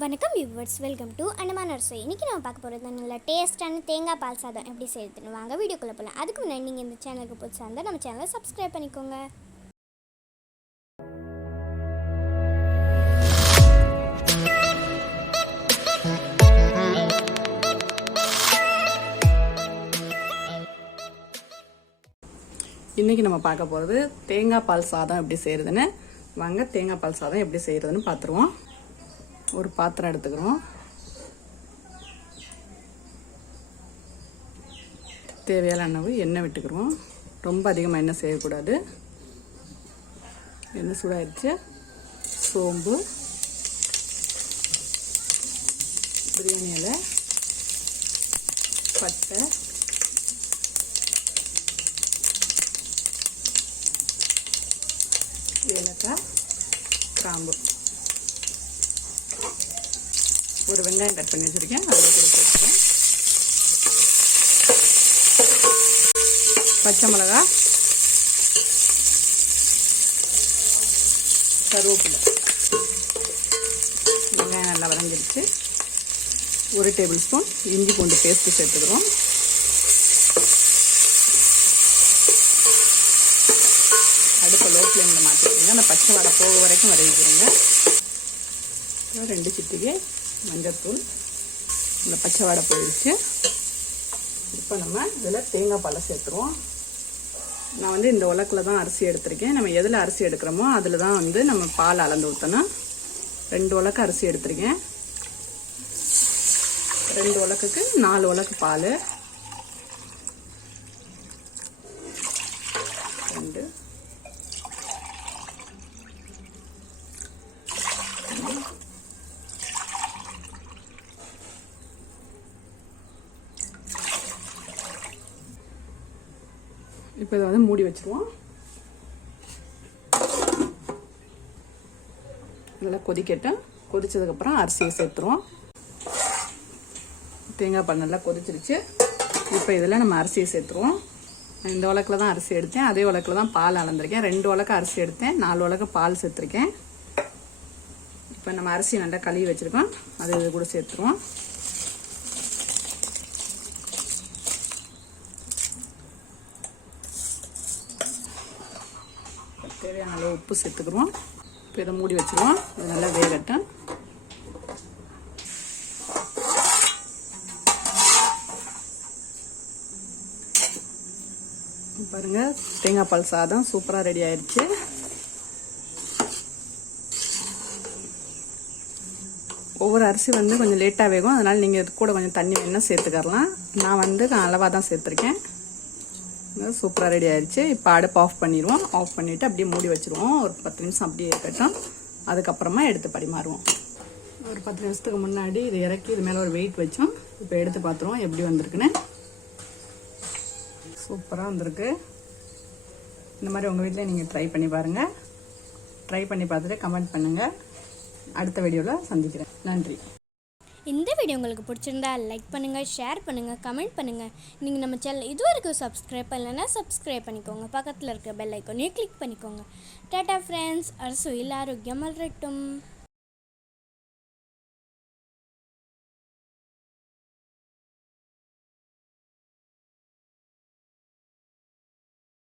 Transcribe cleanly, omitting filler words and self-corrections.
வணக்கம் viewers, welcome to Andaman Arusuvai. இன்றைக்கி நம்ம பார்க்க போகிறது நல்ல டேஸ்ட்டான தேங்காய் பால் சாதம் எப்படி செய்யறதுன்னு வாங்க வீடியோக்குள்ளே போகலாம். அதுக்கு முன்னாடி நீங்கள் இந்த சேனலுக்கு புதுசாக இருந்தால் நம்ம சேனலை சப்ஸ்கிரைப் பண்ணிக்கோங்க. இன்றைக்கி நம்ம பார்க்க போகிறது தேங்காய் பால் சாதம் எப்படி செய்கிறதுன்னு வாங்க. தேங்காய் பால் சாதம் எப்படி செய்கிறதுன்னு பார்த்துருவோம். ஒரு பாத்திரம் எடுத்துக்கிறோம். தேவையான அளவு எண்ணெய் விட்டுக்கிறோம். ரொம்ப அதிகமாக எண்ணெய் செய்யக்கூடாது. எண்ணெய் சூடாகிடுச்சு. சோம்பு, பிரியாணி இலை, பட்டை, ஏலக்காய், கிராம்பு, ஒரு வெங்காயம் கட் பண்ணி வச்சுருக்கேன், அதில் சேர்த்துக்கேன். பச்சை மிளகா, கருவேப்பிலை, வெங்காயம் நல்லா வதங்கிடுச்சு. 1 டேபிள் ஸ்பூன் இஞ்சி பூண்டு பேஸ்ட்டு சேர்த்துக்கிறோம். அடுப்பை லோ ஃப்ளேமில் மாற்றிக்கிறோங்க. அந்த பச்சை வடை போக வரைக்கும் வதக்கிக்கிறோங்க. 2 சிட்டிகை மஞ்சள்தூள். இந்த பச்சை வடை போயிடுச்சு. இப்போ நம்ம இதில் தேங்காய் பாலை சேர்த்துருவோம். நான் வந்து இந்த உலக்கில் தான் அரிசி எடுத்திருக்கேன். நம்ம எதில் அரிசி எடுக்கிறோமோ அதில் தான் வந்து நம்ம பால் அளந்து ஊற்றணும். 2 உலக்கு அரிசி எடுத்திருக்கேன். 2 உலக்குக்கு 4 உலக்கு பால். 2 இப்போ இதை வந்து மூடி வச்சுருவோம். நல்லா கொதிக்கட்டும். கொதிச்சதுக்கப்புறம் அரிசியை சேர்த்துருவோம். தேங்காய் பால் நல்லா கொதிச்சிருச்சு. இப்போ இதில் நம்ம அரிசியை சேர்த்துருவோம். இந்த உலக்கில் தான் அரிசி எடுத்தேன். அதே உலக்கில் தான் பால் அளந்திருக்கேன். 2 உலக்கு அரிசி எடுத்தேன். 4 உலக்கு பால் சேர்த்துருக்கேன். இப்போ நம்ம அரிசி நல்லா கழுவி வச்சுருக்கோம். அது இது கூட சேர்த்துருவோம். தேவையான அளவு உப்பு சேர்த்துக்கிறோம். இப்போ இதை மூடி வச்சுருவோம். இது நல்லா வேகட்டும். பாருங்கள், தேங்காய் பால் சாதம் சூப்பராக ரெடி ஆயிடுச்சு. ஒவ்வொரு அரிசி வந்து கொஞ்சம் லேட்டாக வேகும். அதனால் நீங்கள் இது கூட கொஞ்சம் தண்ணி வேணும்னா சேர்த்துக்கலாம். நான் வந்து அளவாக தான் சேர்த்துருக்கேன். சூப்பராக ரெடி ஆயிடுச்சு. இப்போ அடுப்பு ஆஃப் பண்ணிடுவோம். ஆஃப் பண்ணிவிட்டு அப்படியே மூடி வச்சுருவோம். ஒரு 10 நிமிஷம் அப்படியே இருக்கட்டும். அதுக்கப்புறமா எடுத்து பரிமாறுவோம். ஒரு 10 நிமிஷத்துக்கு முன்னாடி இதை இறக்கி இது மேலே ஒரு வெயிட் வச்சோம். இப்போ எடுத்து பார்த்துருவோம் எப்படி வந்திருக்குன்னு. சூப்பராக வந்திருக்கு. இந்த மாதிரி உங்கள் வீட்டில் நீங்கள் ட்ரை பண்ணி பாருங்கள். ட்ரை பண்ணி பார்த்துட்டு கமெண்ட் பண்ணுங்கள். அடுத்த வீடியோவில் சந்திக்கிறேன். நன்றி. இந்த வீடியோ உங்களுக்கு பிடிச்சிருந்தா லைக் பண்ணுங்கள், ஷேர் பண்ணுங்கள், கமெண்ட் பண்ணுங்கள். நீங்கள் நம்ம சேனல் இது வரைக்கும் சப்ஸ்கிரைப் பண்ணலைன்னா சப்ஸ்கிரைப் பண்ணிக்கோங்க. பக்கத்தில் இருக்க பெல் ஐக்கானையும் கிளிக் பண்ணிக்கோங்க. டாடா ஃப்ரெண்ட்ஸ். அரசுவில் ஆரோக்கியம் மலரட்டும்.